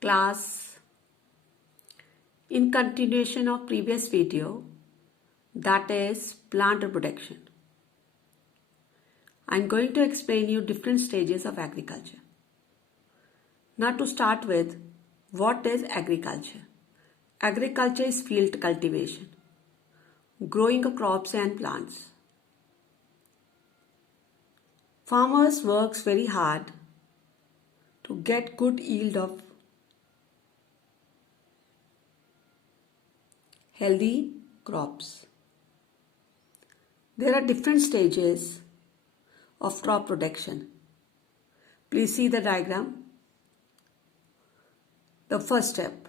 Class, in continuation of previous video, that is plant reproduction, I am going to explain you different stages of agriculture. Now to start with, what is agriculture? Agriculture is field cultivation, growing of crops and plants. Farmers works very hard to get good yield of healthy crops. There are different stages of crop production. Please see the diagram. The first step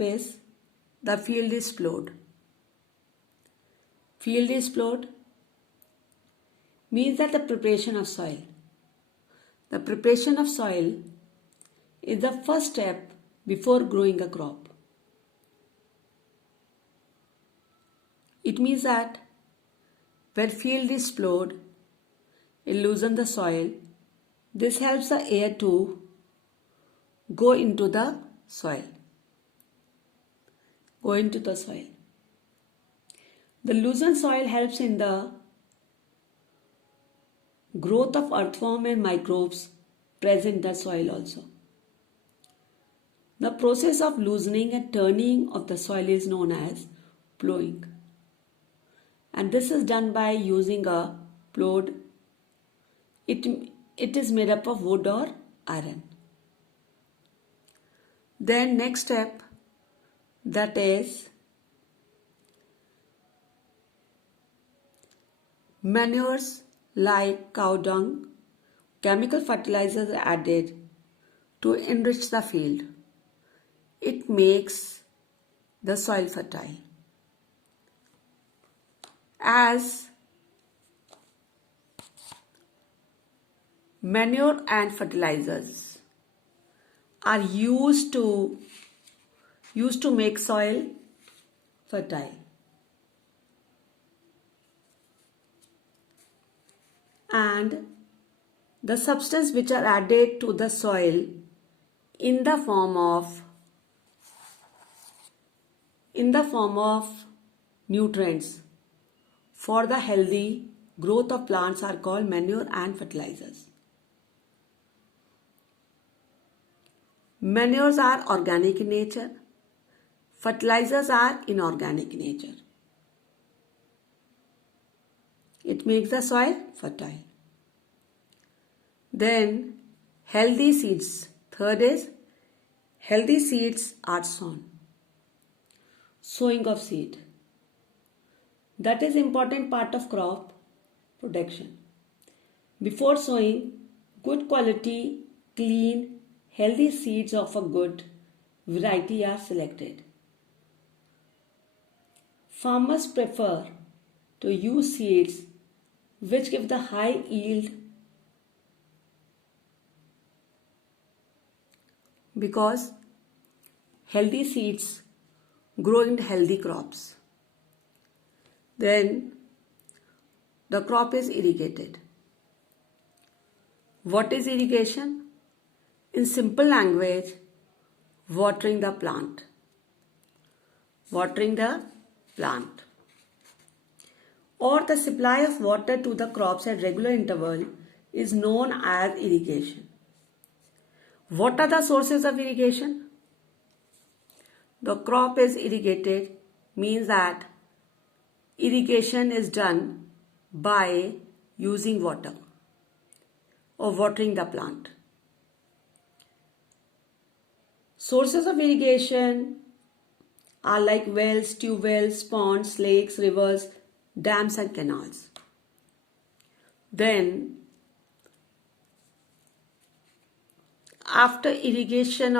is the field is plowed. Field is plowed means that the preparation of soil. The preparation of soil is the first step before growing a crop. It means that when field is plowed, it loosens the soil. This helps the air to go into the soil. The loosened soil helps in the growth of earthworm and microbes present in the soil also. The process of loosening and turning of the soil is known as plowing. And this is done by using a plowed. It is made up of wood or iron. Then next step, that is manures like cow dung, chemical fertilizers are added to enrich the field. It makes the soil fertile. As manure and fertilizers are used to make soil fertile, and the substance which are added to the soil in the form of nutrients for the healthy growth of plants are called manure and fertilizers. Manures are organic in nature. Fertilizers are inorganic in nature. It makes the soil fertile. Then healthy seeds. Third is healthy seeds are sown. Sowing of seed. That is important part of crop production. Before sowing, good quality, clean, healthy seeds of a good variety are selected. Farmers prefer to use seeds which give the high yield because healthy seeds grow in healthy crops. Then the crop is irrigated. What is irrigation? In simple language, watering the plant. Watering the plant. Or the supply of water to the crops at regular interval is known as irrigation. What are the sources of irrigation? The crop is irrigated means that irrigation is done by using water or watering the plant. Sources of irrigation are like wells, tube wells, ponds, lakes, rivers, dams and canals. Then after irrigation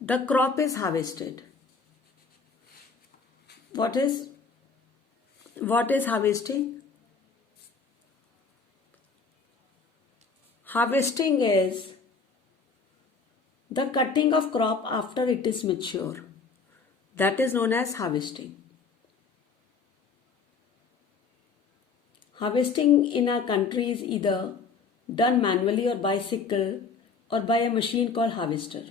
the crop is harvested. What is harvesting? Harvesting is the cutting of crop after it is mature. That is known as harvesting. Harvesting in our country is either done manually or by sickle or by a machine called harvester.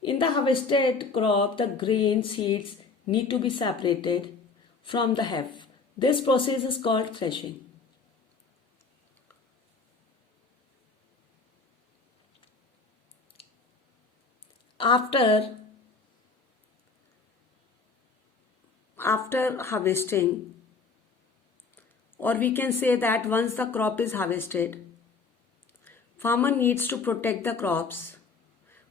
In the harvested crop, the grain seeds need to be separated from the heft. This process is called threshing. After harvesting, or we can say that once the crop is harvested, farmer needs to protect the crops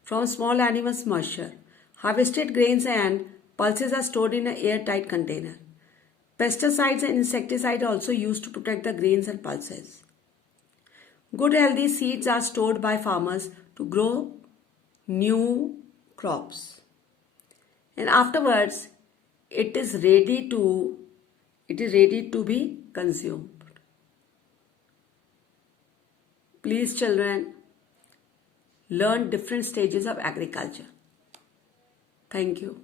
from small animals' moisture. Harvested grains and pulses are stored in an airtight container. Pesticides and insecticides are also used to protect the grains and pulses. Good healthy seeds are stored by farmers to grow new crops. And afterwards, it is ready to be consumed. Please, children, learn different stages of agriculture. Thank you.